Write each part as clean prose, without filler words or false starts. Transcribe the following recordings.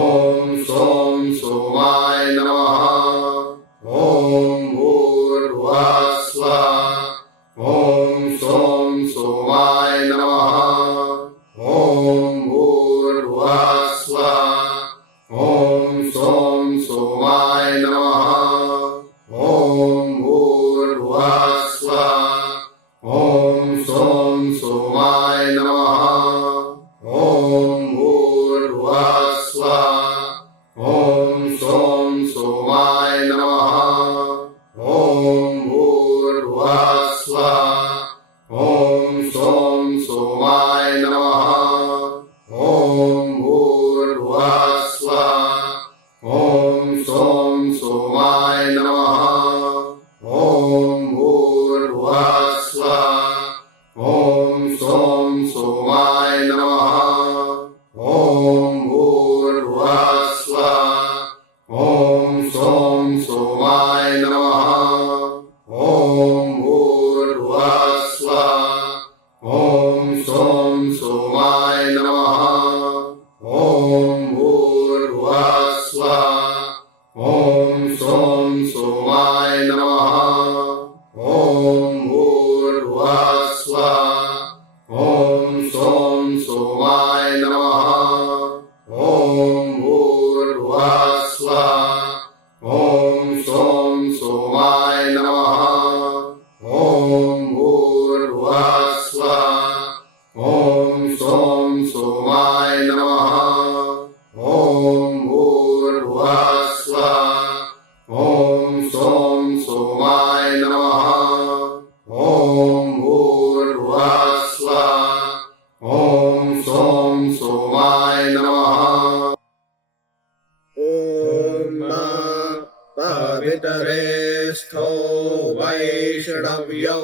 ॐ सों सोमाय नमः। ॐ भूर्भुवः स्वः। ॐ सों सोमाय नमः। ॐ भूर्भुवः स्वः। ॐ सों सोमाय नमः। ॐ भूर्भुवः स्वः। ॐ सों सोमाय नमः। ॐ भूर्भुवः स्वः। ॐ सों सोमाय नमः। ॐ भूर्भुवः स्वः। ॐ सों सोमाय नमः। ॐ भूर्भुवः स्वः। ॐ सों सोमाय नमः। ॐ भूर्भुवः स्वः। ॐ सों सोमाय नमः। ॐ भूर्भुवः स्वः। ॐ सों सोमाय नमः। ॐ भूर्भुवः स्वः। ॐ सों सोमाय नमः। ॐ भूर्भुवः स्वः। ॐ सों सोमाय नमः। ॐ भूर्भुवः स्वः। ॐ सों सोमाय नमः। ॐ भूर्भुवः स्वः। ॐ सों सोमाय नमः। ॐ भूर्भुवः स्वः। ॐ सों सोमाय नमः। ॐ भूर्भुवः स्वः। ॐ सों सोमाय नमः। ॐ भूर्भुवः स्वः। ॐ सों सोमाय नमः। ॐ पवितरे स्थो वैष्णव्यो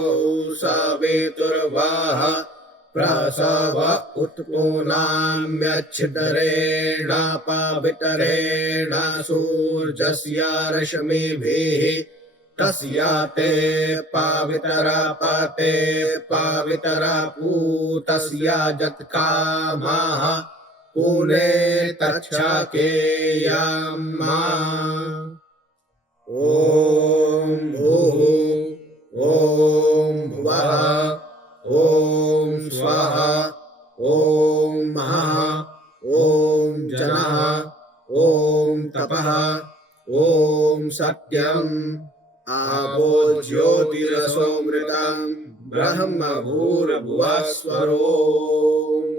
सवितुर्वः प्रसव उत्पूनाम्यच्छिदरेण पवितरेण सूर्यस्य रश्मिभिः तस्य ते पवितरपते पवितरपूतस्य जत्कामः पुने तच्छकेयम्। ॐ भूः ॐ भुवः ॐ स्वः ॐ महः ॐ जनः ॐ तपः ॐ सत्यम् आपो ज्योतिरसोमृतं ब्रह्म भूर्भुवः स्वरोम्।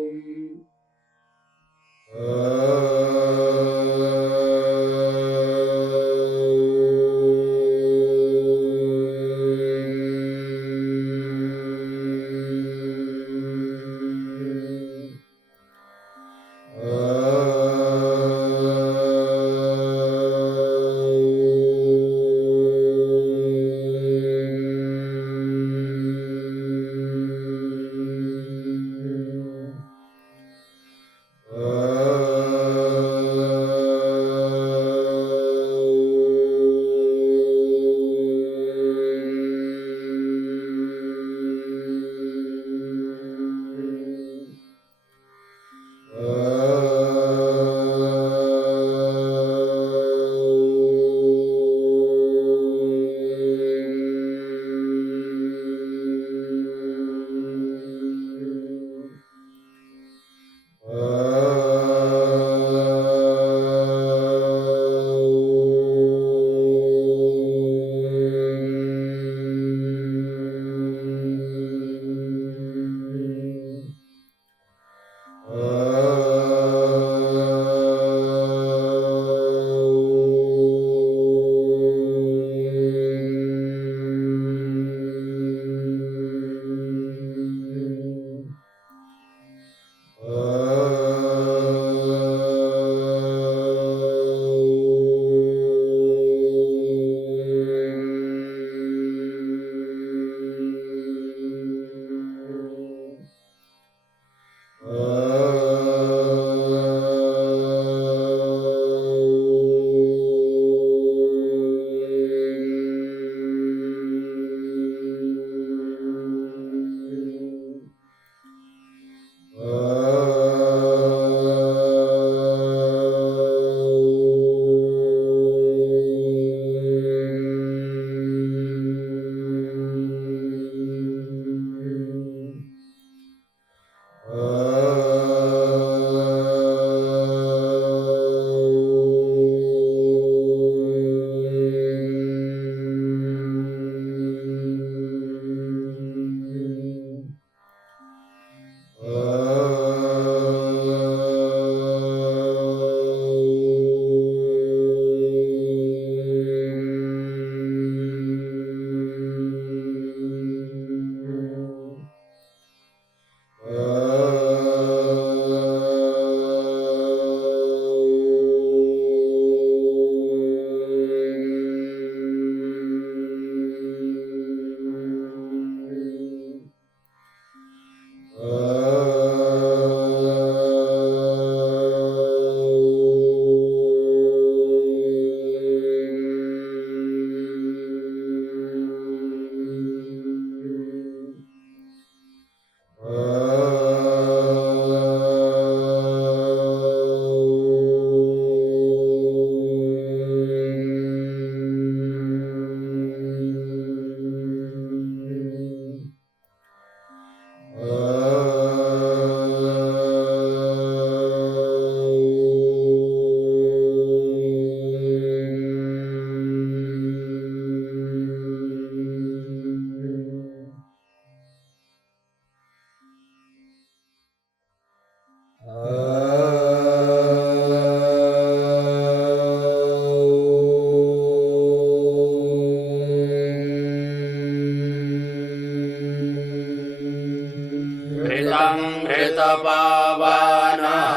पावानः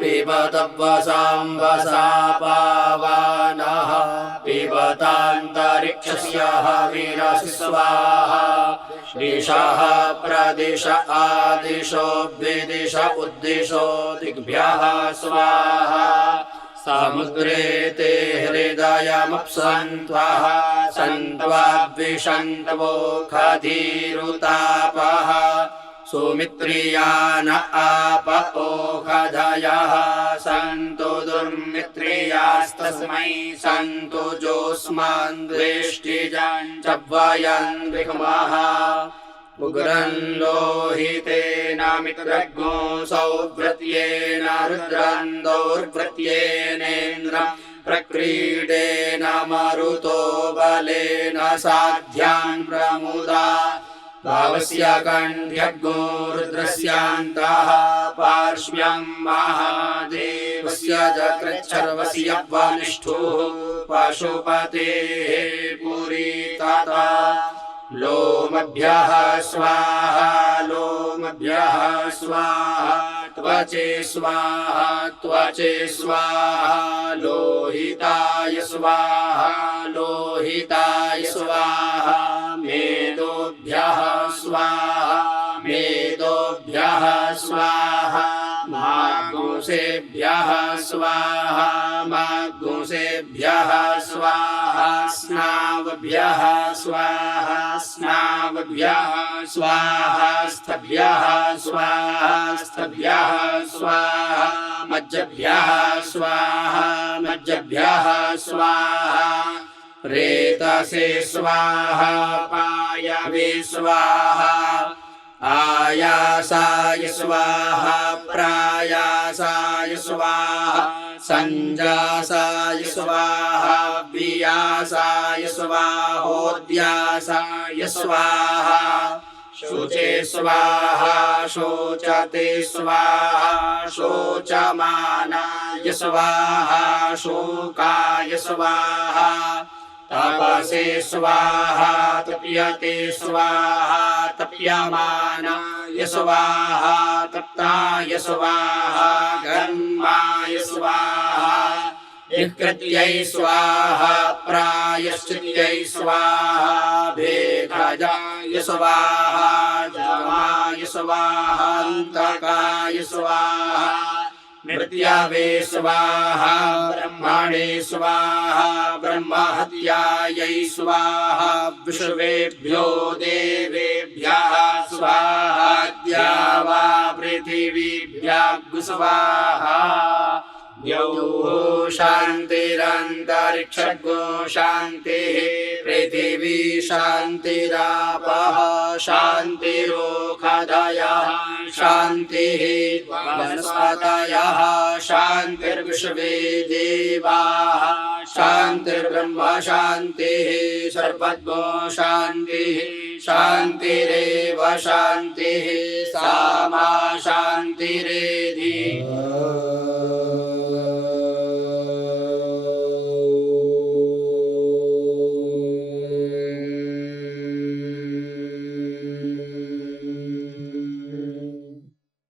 पिबतवसां वसा पावानः पिबतान्तरिक्षस्य हविरसि स्वाहा दिशः प्रदिश आदिशो द्विदिश उद्दिशो दिग्भ्यः स्वाहा समुद्रे ते हृदयमप्सन्त्वः सन्त्वाद्विषन्तवो खधीरुतापः सुमित्रियान आप ओखधयः सन्तु दुर्मित्रियास्तस्मै सन्तु जोस्मान् द्वेष्टिजान् च वयन् विक्मः उग्रं लोहितेन मित्रज्ञो सौव्रत्येन रुद्रं दौर्भृत्येनेन्द्रं प्रक्रीडेन मरुतो बलेन साध्यान् प्रमुदा भावस्य कण्ठ्यज्ञो रुद्रस्यान्तः पार्श्व्यं महादेवस्य जकृच्छर्वस्य वनिष्ठुः पशुपतेः पुरीतता लोमभ्यः स्वाहा लोमभ्यः स्वाहा त्वचे स्वाहा त्वचे स्वाहा लोहिताय स्वाहा लोहिताय स्वाहा मेदोभ्यः स्वाहा मेदोभ्यः स्वाहा मागुंसेभ्यः स्वाहा मागुंसेभ्यः स्वाहा स्नावभ्यः स्वाहा स्नावभ्यः स्वाहा स्थभ्यः स्वाहा स्थभ्यः स्वाहा मज्जभ्यः स्वाहा मज्जभ्यः स्वाहा रेतसे स्वाहा पायवे स्वाहा आयासाय स्वाहा प्रायासाय स्वाहा संजासाय स्वाहा वियासाय स्वाहोद्यासाय स्वाहा शुचे स्वाहा शोचते स्वाहा शोचमानाय स्वाहा शोकाय स्वाहा तपसे स्वाहा तप्यते स्वाहा तप्यमानाय स्वाहा तप्ताय स्वाहा कर्माय स्वाहा विकृत्यै स्वाहा प्रायश्चित्यै स्वाहा भेदजाय स्वाहा जमाय स्वाहा अन्तकाय स्वाहा मृत्यावे स्वाहा ब्रह्मणे स्वाहा ब्रह्महत्यायै स्वाहा विश्वेभ्यो देवेभ्यः स्वाहा द्यावा पृथिवीभ्यः स्वाहा द्यौः शान्तिरन्तरिक्षगो शान्तिः पृथिवी शान्तिरापः शान्तिरोखधयः शान्तिः वनस्पतयः शान्तिर्विश्वे देवाः शान्तिर्ब्रह्म शान्तिः सर्वज्ञो शान्तिः शान्तिरेव शान्तिः सा मा शान्तिरेधि